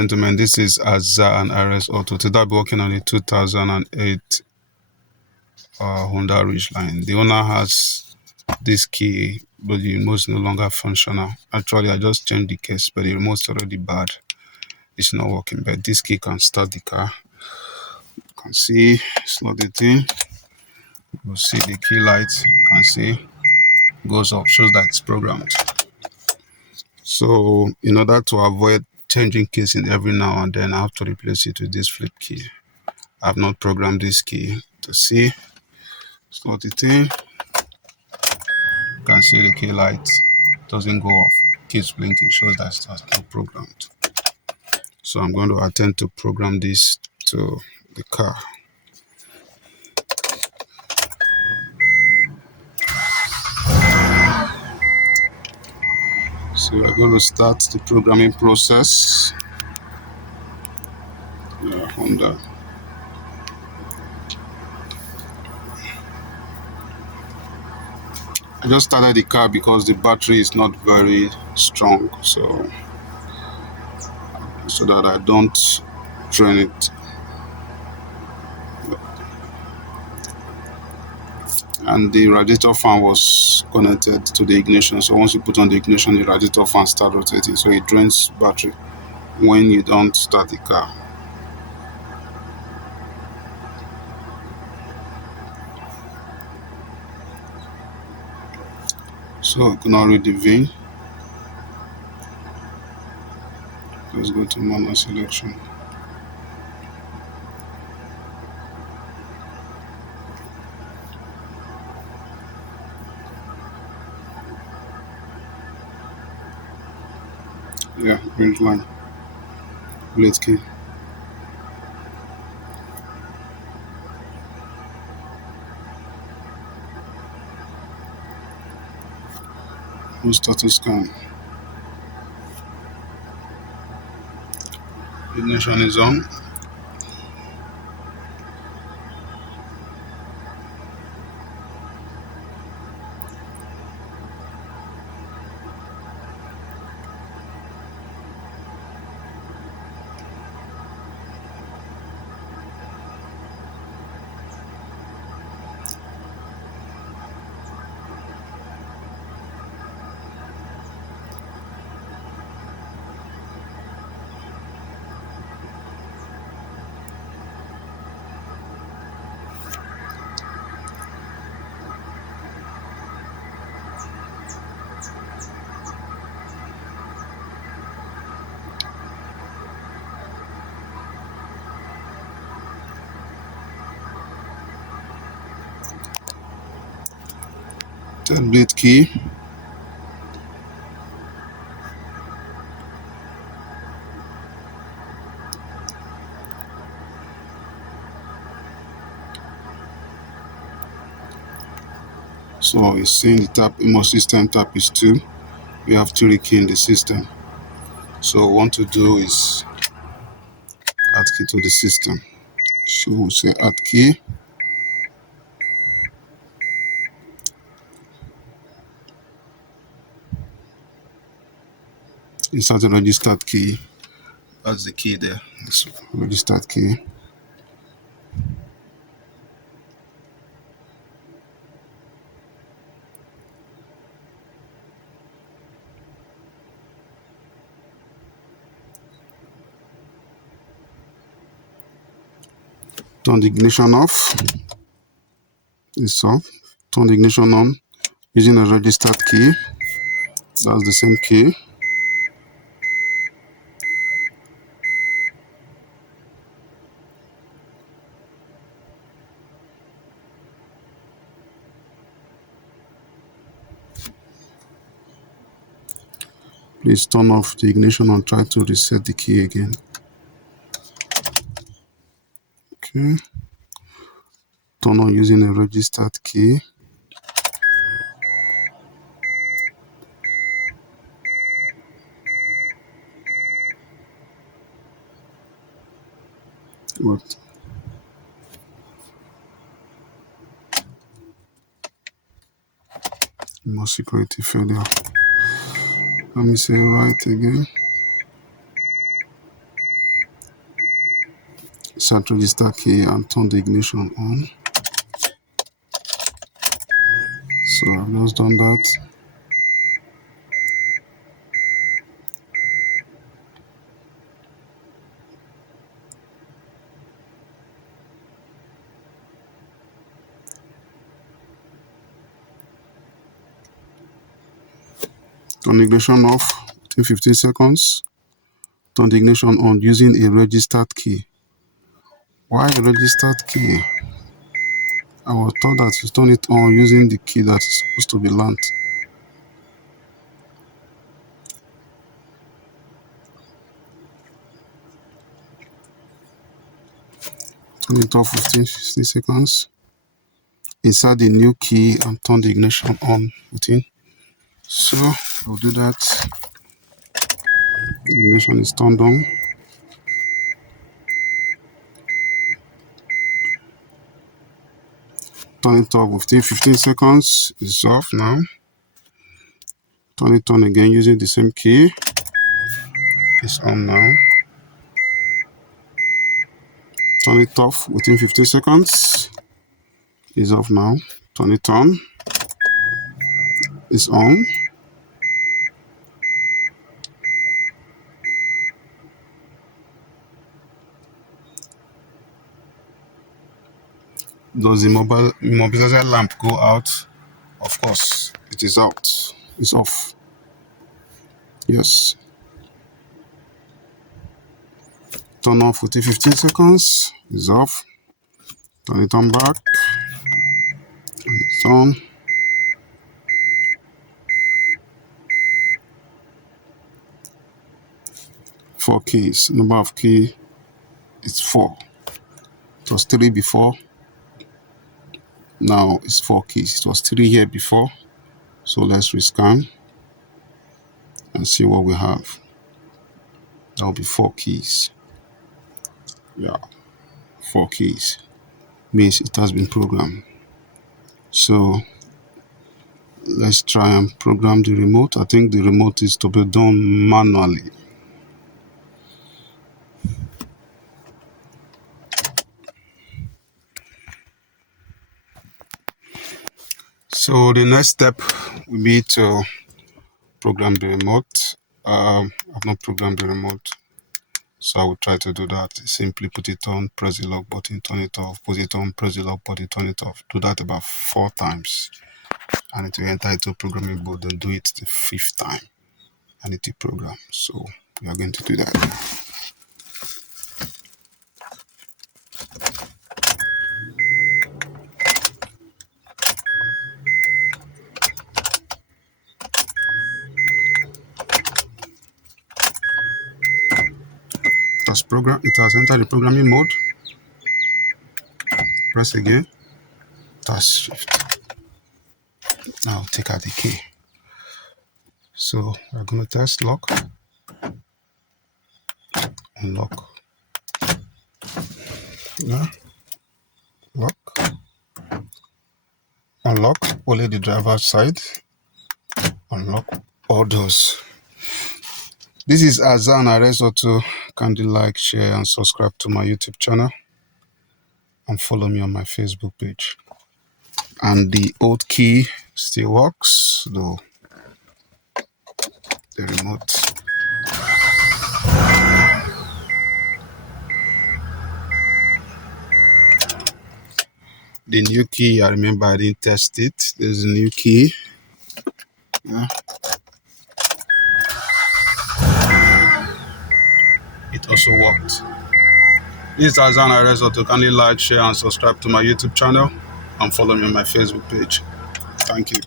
gentlemen, this is Azza and RS Auto. Today I'll be working on a 2008 Honda Ridgeline. The owner has this key, but the remote is no longer functional. Actually, I just changed the case, but the remote's already bad. It's not working, but this key can start the car. You can see, slot it in. You'll see the key light, you can see, goes up, shows that it's programmed. So in order to avoid changing casing every now and then, I have to replace it with this flip key. I've not programmed this key to see. Slot it in. You can see the key light doesn't go off. Keeps blinking, shows that it's not programmed. So I'm going to attempt to program this to the car. So we're going to start the programming process. Honda. I just started the car because the battery is not very strong, so that I don't drain it. And the radiator fan was connected to the ignition, so once you put on the ignition, the radiator fan starts rotating, so it drains battery when you don't start the car. So you can now read the VIN. Let's go to manual selection. Yeah, Ridgeline. Blade key. No status scan. Ignition is on. Third blade key. So it's saying the tap IMO system tap is 2. We have 3 key in the system. So what we want to do is add key to the system. So we'll say add key. Insert the registered key. That's the key there. This registered key. Turn the ignition off. It's off. Turn the ignition on using a registered key. That's the same key. Please turn off the ignition and try to reset the key again. Okay. Turn on using a registered key. What? More security failure. Let me say right again. start register key and turn the ignition on. So I've just done that. Turn the ignition off within 15 seconds. Turn the ignition on using a registered key. Why a registered key? I was told that you turn it on using the key that is supposed to be learned. Turn it off 15 seconds. Insert the new key and turn the ignition on within. So I'll do that. The ignition is turned on. Turn it off within 15 seconds. It's off now. Turn it on again using the same key. It's on now. Turn it off within 15 seconds. It's off now. Turn it on. It's on. Does the immobilizer lamp go out? Of course, it is out. It's off. Yes. Turn off within 15 seconds. It's off. Turn it on back. It's on. Four keys. Number of key is 4. It was 3 before. Now it's 4 keys. It was 3 here before. So let's rescan and see what we have. That will be 4 keys. Yeah, 4 keys. Means it has been programmed. So let's try and program the remote. I think the remote is to be done manually. So the next step will be to program the remote. I've not programmed the remote, so I will try to do that. Simply put it on, press the lock button, turn it off, put it on, press the lock button, turn it off. Do that about 4 times. I need to enter into programming mode and do it the 5th time. I need to program. So we are going to do that. It has entered the programming mode. Press again. Task shift. Now take out the key. So we're going to test lock, unlock, yeah, lock, unlock only the driver's side, unlock all doors. This is Azan RS Auto. Kindly like, share and subscribe to my YouTube channel and follow me on my Facebook page. And the old key still works, though the remote. The new key, I remember I didn't test it. There's a new key. Yeah. It also worked. This is Azan RS Auto. Kindly like, share and subscribe to my YouTube channel and follow me on my Facebook page. Thank you.